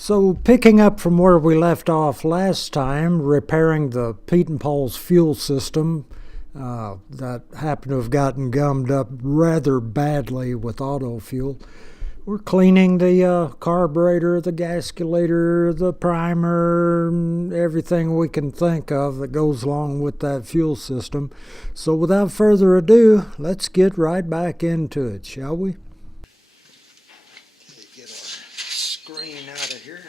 So picking up from where we left off last time, repairing the Pietenpols fuel system that happened to have gotten gummed up rather badly with auto fuel. We're cleaning the carburetor, the gasculator, the primer, everything we can think of that goes along with that fuel system. So without further ado, let's get right back into it, shall we? Get our screen out of here.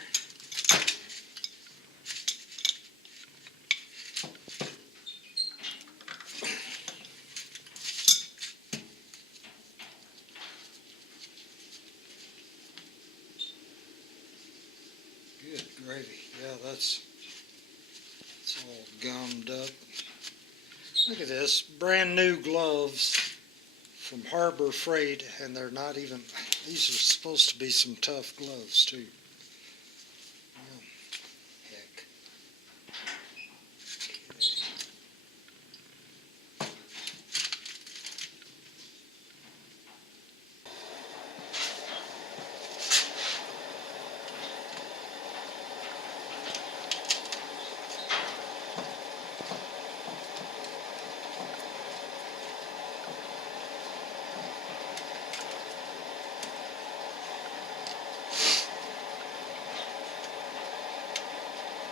Good gravy. Yeah, that's all gummed up. Look at this, brand new gloves from Harbor Freight, and they're not even, these are supposed to be some tough gloves too. Oh, heck.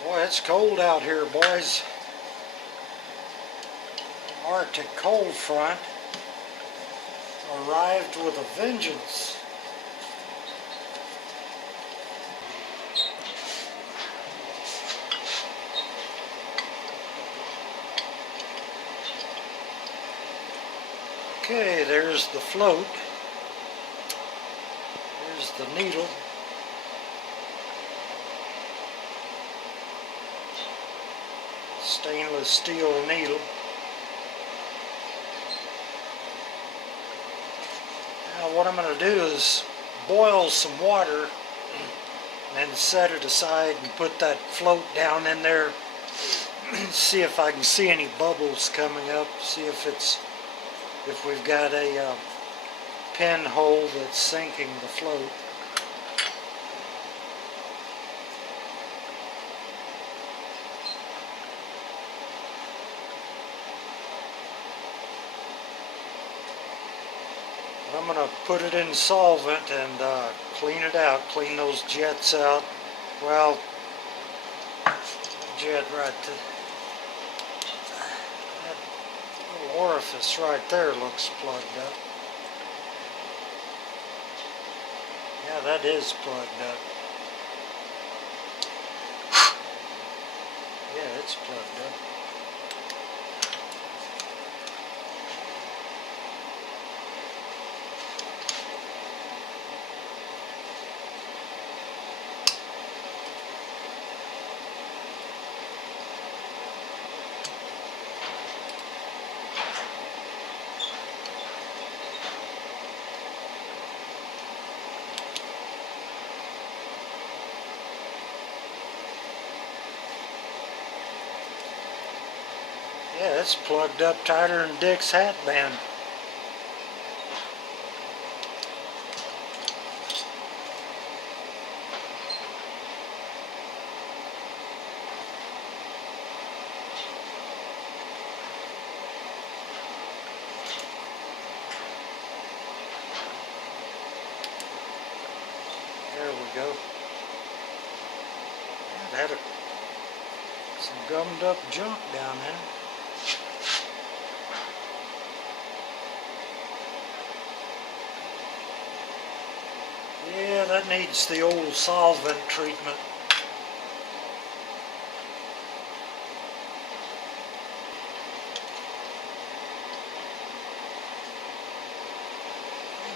Boy, it's cold out here, boys. Arctic cold front arrived with a vengeance. Okay, there's the float. There's the needle. Stainless steel needle. Now what I'm going to do is boil some water and then set it aside and put that float down in there. See if I can see any bubbles coming up. See if we've got a pinhole that's sinking the float. I'm going to put it in solvent and clean it out, clean those jets out. Well, jet right there. That little orifice right there looks plugged up. Yeah, that is plugged up. Yeah, it's plugged up. Yeah, it's plugged up tighter than Dick's hat band. There we go. Yeah, it had some gummed up junk down there. Yeah, that needs the old solvent treatment.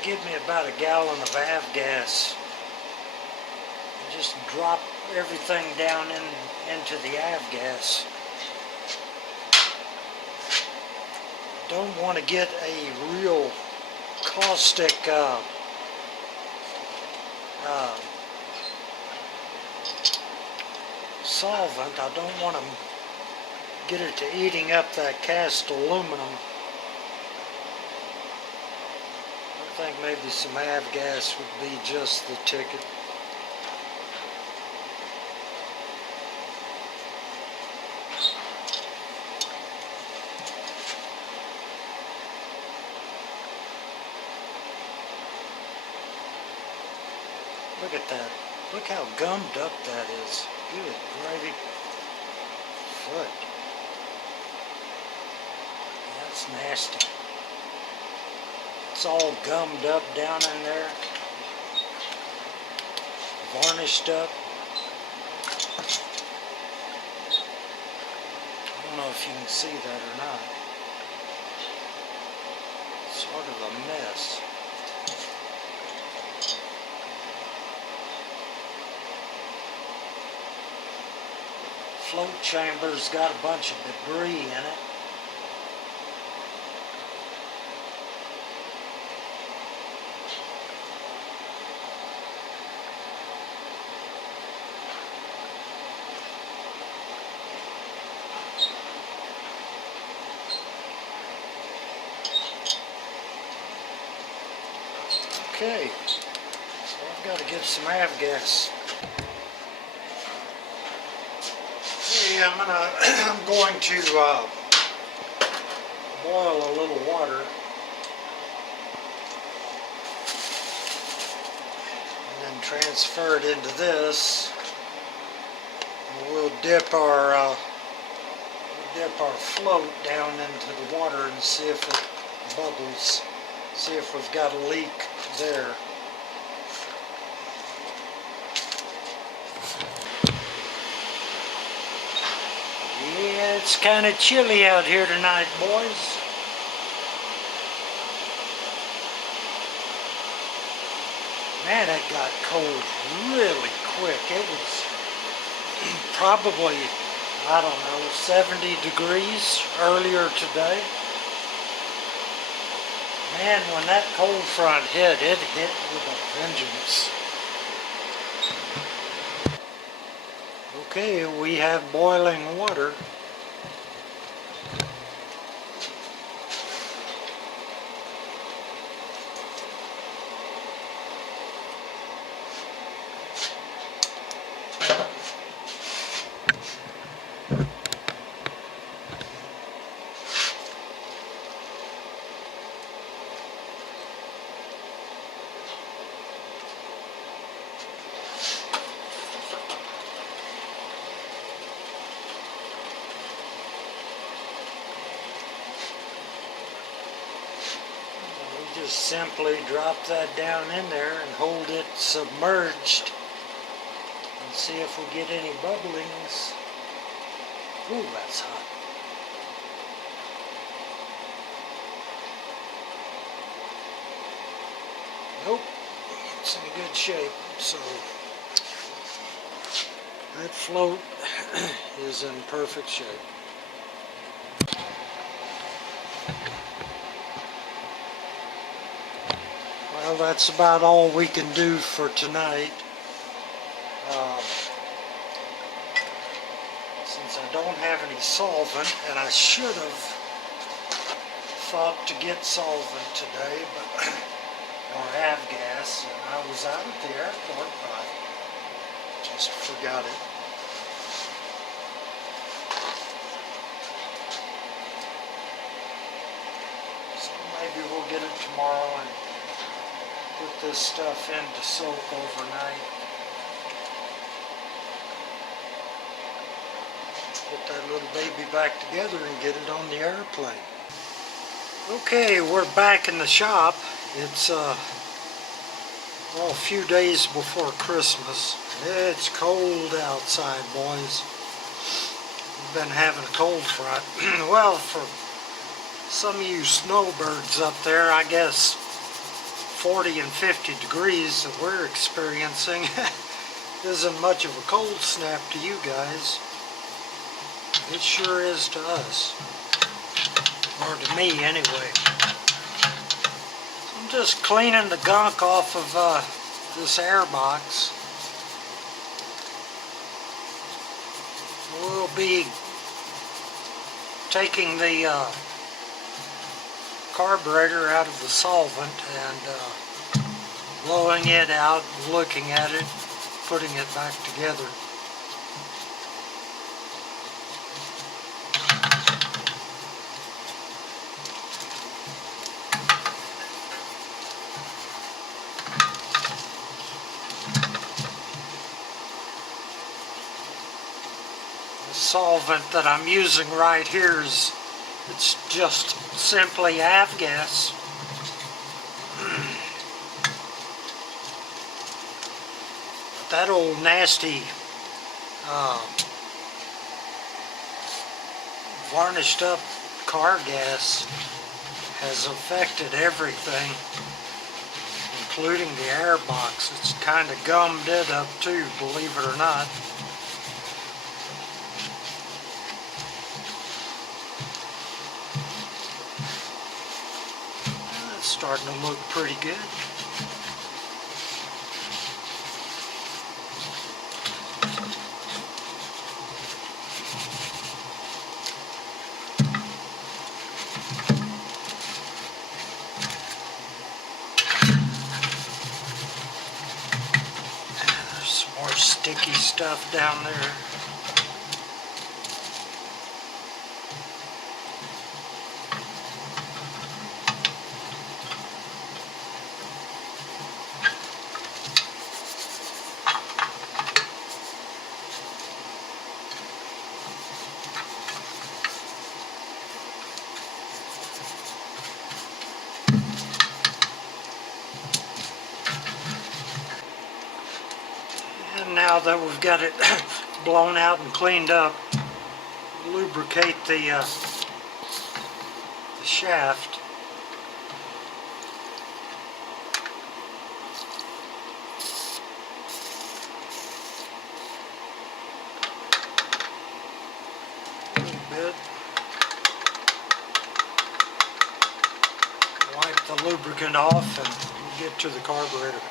Give me about a gallon of avgas. Just drop everything down into the avgas. Don't want to get a real caustic solvent. I don't want to get it to eating up that cast aluminum. I think maybe some avgas would be just the ticket. Look at that. Look how gummed up that is. Good gravy. Foot. That's nasty. It's all gummed up down in there. Varnished up. I don't know if you can see that or not. Sort of a mess. Float chamber's got a bunch of debris in it. Okay, so I've got to get some avgas. Okay, I'm going to boil a little water, and then transfer it into this. And we'll dip our float down into the water and see if it bubbles. See if we've got a leak there. Yeah, it's kind of chilly out here tonight, boys. Man, it got cold really quick. It was probably, I don't know, 70 degrees earlier today. Man, when that cold front hit, it hit with a vengeance. Okay, we have boiling water. Just simply drop that down in there and hold it submerged and see if we get any bubblings. Ooh, that's hot. Nope, it's in good shape. So that float is in perfect shape. Well, that's about all we can do for tonight. Since I don't have any solvent, and I should have thought to get solvent today, but or avgas, and I was out at the airport, but I just forgot it. So maybe we'll get it tomorrow and put this stuff in to soak overnight. Put that little baby back together and get it on the airplane. Okay, we're back in the shop. It's a few days before Christmas. It's cold outside, boys. We've been having a cold front. Well, for some of you snowbirds up there, I guess 40 and 50 degrees that we're experiencing isn't much of a cold snap to you guys. It sure is to us. Or to me, anyway. I'm just cleaning the gunk off of this air box. We'll be taking the carburetor out of the solvent and blowing it out, looking at it, putting it back together. The solvent that I'm using right here is, it's just simply avgas. That old nasty varnished up car gas has affected everything, including the air box. It's kind of gummed it up too, believe it or not. It's starting to look pretty good. More sticky stuff down there. And now that we've got it blown out and cleaned up, lubricate the shaft. A little bit. Wipe the lubricant off and get to the carburetor.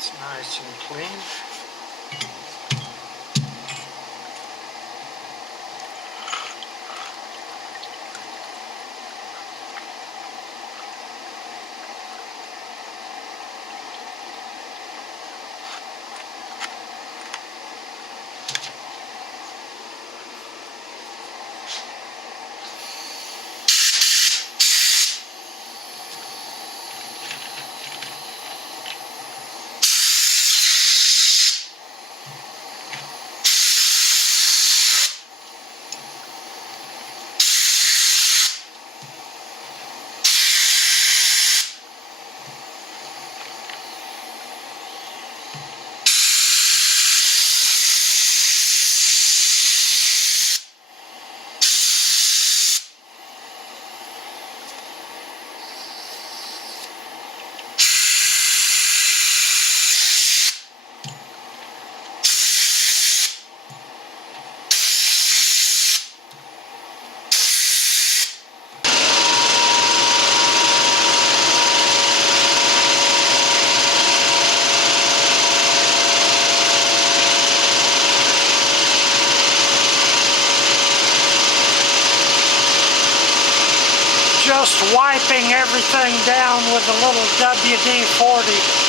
It's nice and clean. Just wiping everything down with a little WD-40.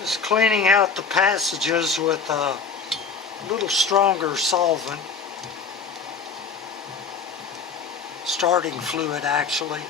Just cleaning out the passages with a little stronger solvent. Starting fluid, actually.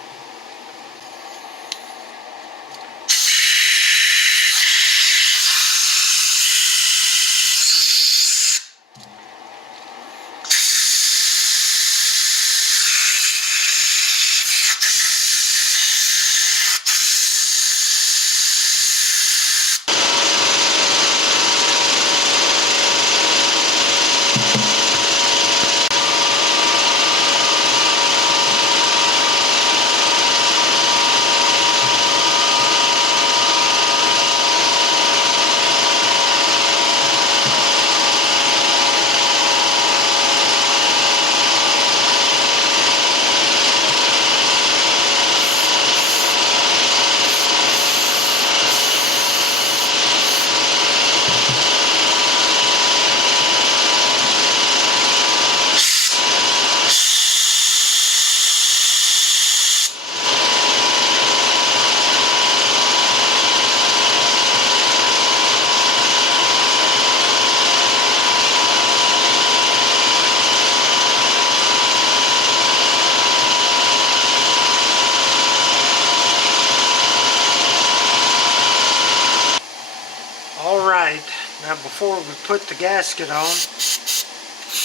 Now before we put the gasket on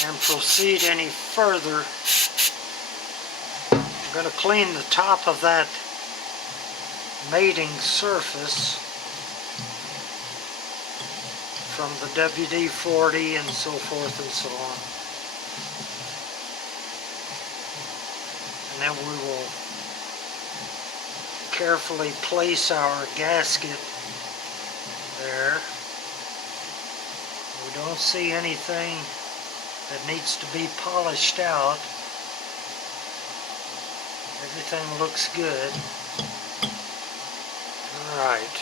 and proceed any further, I'm going to clean the top of that mating surface from the WD-40 and so forth and so on. And then we will carefully place our gasket there. We don't see anything that needs to be polished out. Everything looks good. Alright.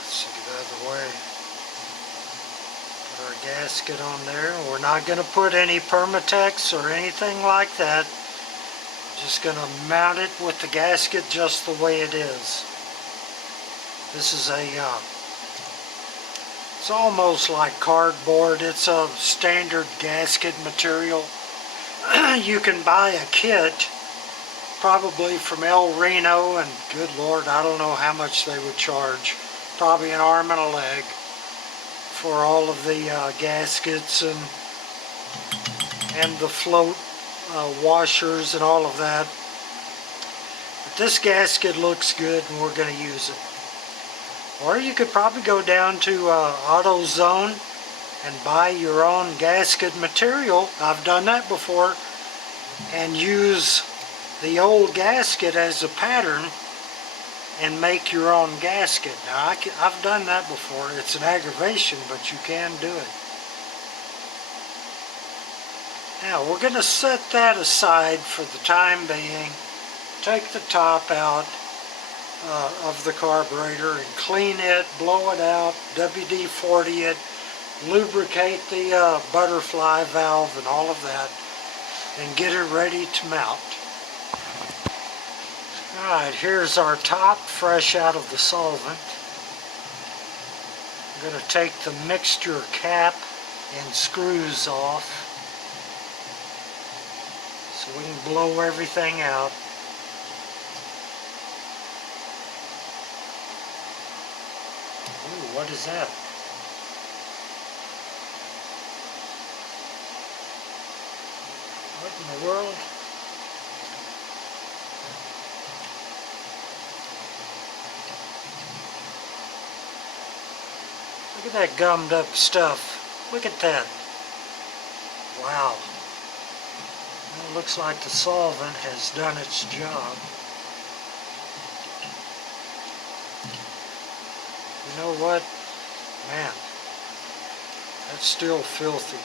Let's get out of the way. Put our gasket on there. We're not going to put any Permatex or anything like that. Just going to mount it with the gasket just the way it is. This is it's almost like cardboard. It's a standard gasket material. You can buy a kit probably from El Reno, and good Lord, I don't know how much they would charge. Probably an arm and a leg for all of the gaskets and the float washers and all of that. But this gasket looks good and we're going to use it. Or you could probably go down to AutoZone and buy your own gasket material. I've done that before, and use the old gasket as a pattern and make your own gasket. Now I've done that before. It's an aggravation, but you can do it. Now we're going to set that aside for the time being. Take the top out of the carburetor and clean it, blow it out, WD-40 it, lubricate the butterfly valve and all of that, and get it ready to mount. Alright, here's our top, fresh out of the solvent. I'm going to take the mixture cap and screws off so we can blow everything out. Ooh, what is that? What in the world? Look at that gummed up stuff. Look at that. Wow. Well, it looks like the solvent has done its job. You know what? Man, that's still filthy.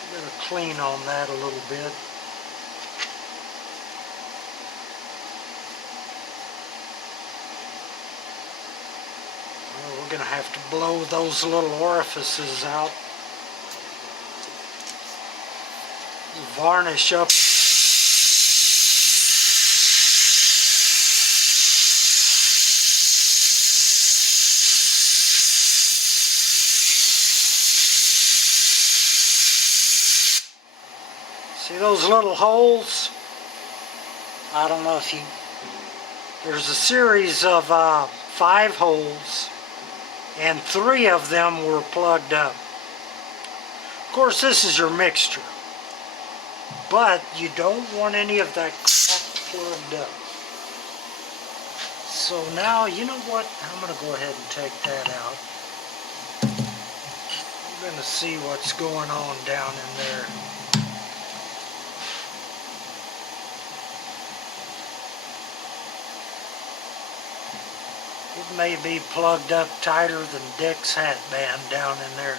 I'm going to clean on that a little bit. Well, we're going to have to blow those little orifices out. Varnish up. those little holes, I don't know if you, there's a series of 5 holes, and 3 of them were plugged up. Of course, this is your mixture, but you don't want any of that crap plugged up. So now, you know what, I'm going to go ahead and take that out. I'm going to see what's going on down in there. It may be plugged up tighter than Dick's hat band down in there.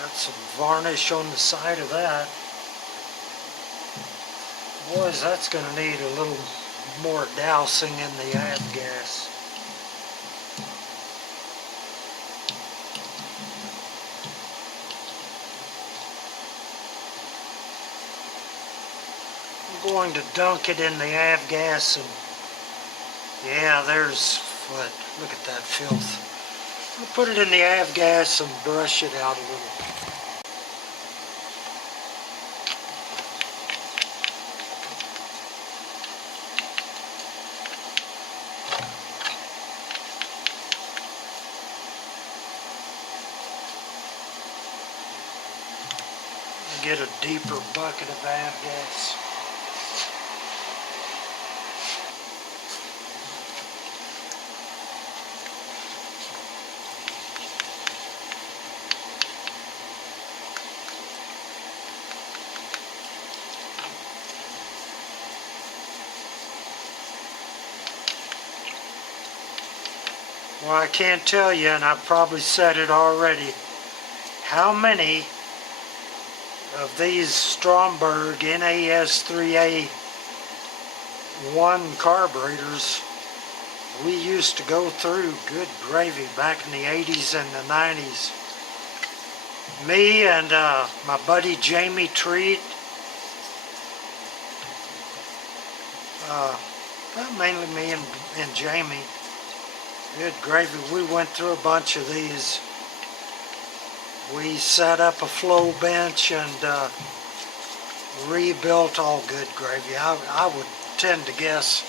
Got some varnish on the side of that. Boys, that's going to need a little more dousing in the avgas. I'm going to dunk it in the avgas, and yeah, there's, look at that filth. I'll put it in the avgas and brush it out a little. Get a deeper bucket of avgas. Well, I can't tell you, and I've probably said it already, how many of these Stromberg NAS 3A1 carburetors we used to go through. Good gravy, back in the 80s and the 90s. Me and my buddy Jamie Treat, well, mainly me and Jamie. Good gravy, we went through a bunch of these. We set up a flow bench and rebuilt. All good gravy. I would tend to guess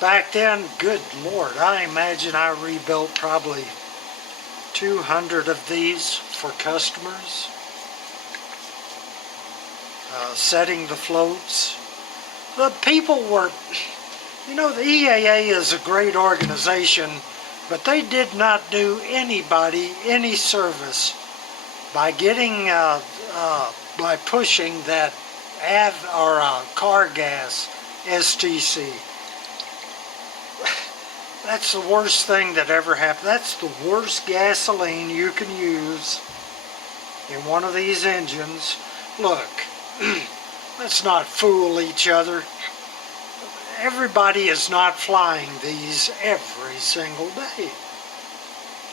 back then, good Lord, I imagine I rebuilt probably 200 of these for customers. Setting the floats. The people were, you know, the EAA is a great organization, but they did not do anybody any service by getting, by pushing that car gas STC. That's the worst thing that ever happened. That's the worst gasoline you can use in one of these engines. Look, let's not fool each other. Everybody is not flying these every single day.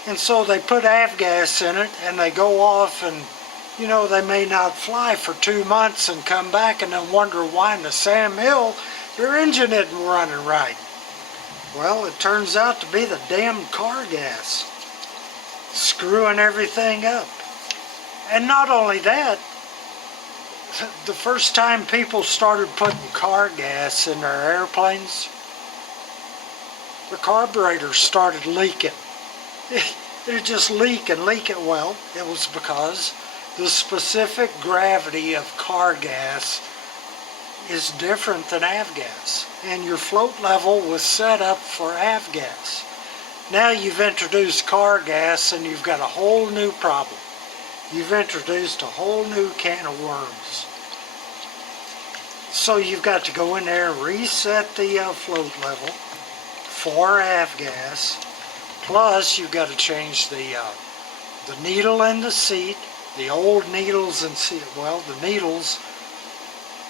And so they put avgas in it and they go off, and you know, they may not fly for 2 months and come back and then wonder why in the Sam Hill their engine isn't running right. Well, it turns out to be the damn car gas screwing everything up. And not only that, the first time people started putting car gas in their airplanes, the carburetors started leaking. They're just leaking. Well, it was because the specific gravity of car gas is different than avgas, and your float level was set up for avgas. Now you've introduced car gas and you've got a whole new problem. You've introduced a whole new can of worms. So you've got to go in there and reset the float level for avgas. Plus you've got to change the needle in the seat. The old needles and seat, well, the needles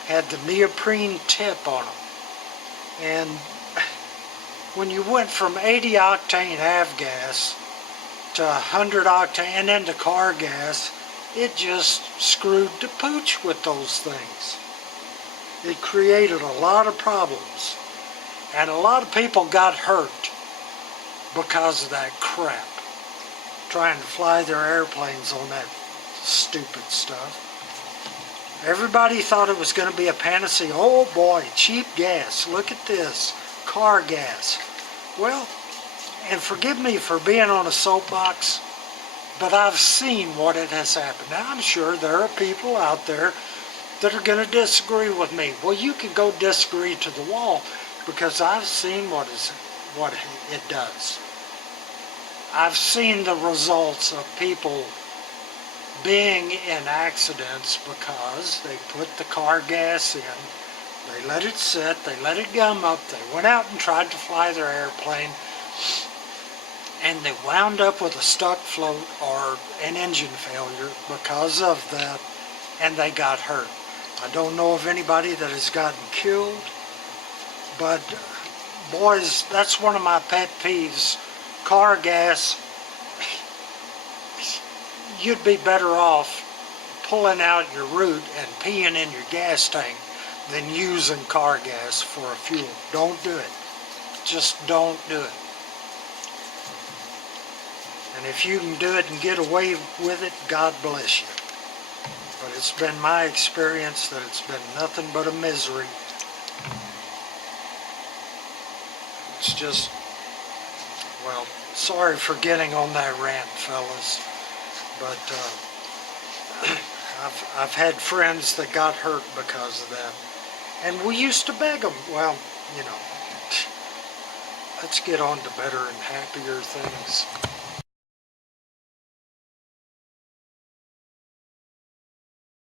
had the neoprene tip on them. And when you went from 80 octane avgas to 100 octane and then to car gas, it just screwed the pooch with those things. It created a lot of problems, and a lot of people got hurt because of that crap, trying to fly their airplanes on that stupid stuff. Everybody thought it was going to be a panacea. Oh boy, cheap gas, look at this, car gas. Well, and forgive me for being on a soapbox, but I've seen what it has happened. Now I'm sure there are people out there that are going to disagree with me. Well, you can go disagree to the wall, because I've seen what it does. I've seen the results of people being in accidents because they put the car gas in, they let it sit, they let it gum up, they went out and tried to fly their airplane, and they wound up with a stuck float or an engine failure because of that, and they got hurt. I don't know of anybody that has gotten killed, but boys, that's one of my pet peeves. Car gas, you'd be better off pulling out your root and peeing in your gas tank than using car gas for a fuel. Don't do it. Just don't do it. And if you can do it and get away with it, God bless you. But it's been my experience that it's been nothing but a misery. It's just, well, sorry for getting on that rant, fellas. But I've had friends that got hurt because of that. And we used to beg them. Well, you know, let's get on to better and happier things.